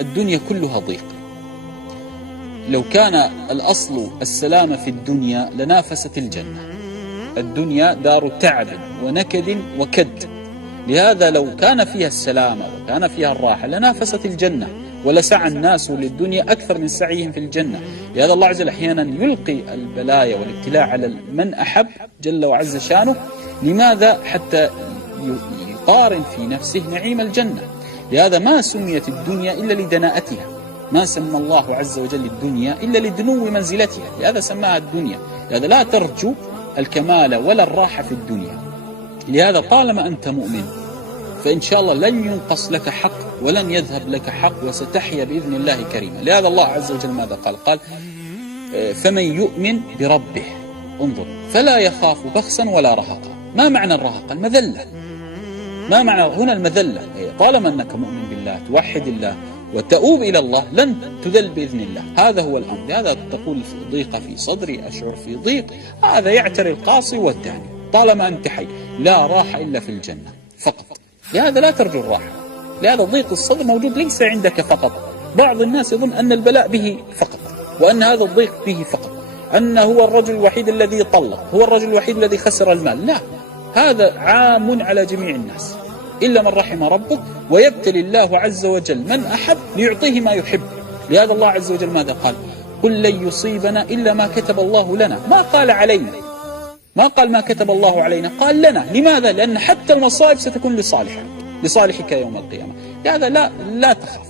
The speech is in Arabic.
الدنيا كلها ضيق. لو كان الأصل السلامة في الدنيا لنافست الجنة. الدنيا دار تعب ونكد وكد، لهذا لو كان فيها السلامة وكان فيها الراحة لنافست الجنة، ولسعى الناس للدنيا أكثر من سعيهم في الجنة. لهذا الله عز وجل أحيانا يلقي البلايا والابتلاء على من أحب جل وعز شانه. لماذا؟ حتى يقارن في نفسه نعيم الجنة. لهذا ما سميت الدنيا إلا لدناءتها، ما سمى الله عز وجل الدنيا إلا لدنو منزلتها، لهذا سماها الدنيا. لهذا لا ترجو الكمال ولا الراحة في الدنيا. لهذا طالما أنت مؤمن فإن شاء الله لن ينقص لك حق ولن يذهب لك حق، وستحيا بإذن الله كريما. لهذا الله عز وجل ماذا قال؟ قال فمن يؤمن بربه انظر فلا يخاف بخسا ولا رهقا. ما معنى الرهقة؟ المذلة. ما معنى هنا المذلة؟ طالما أنك مؤمن بالله توحد الله وتؤوب إلى الله لن تذل بإذن الله. هذا هو الأمر. لهذا تقول ضيق في صدري، أشعر في ضيق، هذا يعتري القاصي والداني. طالما أنت حي لا راحة إلا في الجنة فقط. لهذا لا ترجو الراحة. لهذا ضيق الصدر موجود ليس عندك فقط. بعض الناس يظن أن البلاء به فقط، وأن هذا الضيق به فقط، أنه هو الرجل الوحيد الذي طلق، هو الرجل الوحيد الذي خسر المال. لا، هذا عام على جميع الناس إلا من رحم ربك، ويبتلي الله عز وجل من أحب ليعطيه ما يحب. لهذا الله عز وجل ماذا قال؟ قل لن يصيبنا إلا ما كتب الله لنا. ما قال علينا، ما قال ما كتب الله علينا، قال لنا. لماذا؟ لأن حتى المصائب ستكون لصالحك يوم القيامة. لهذا لا تخف.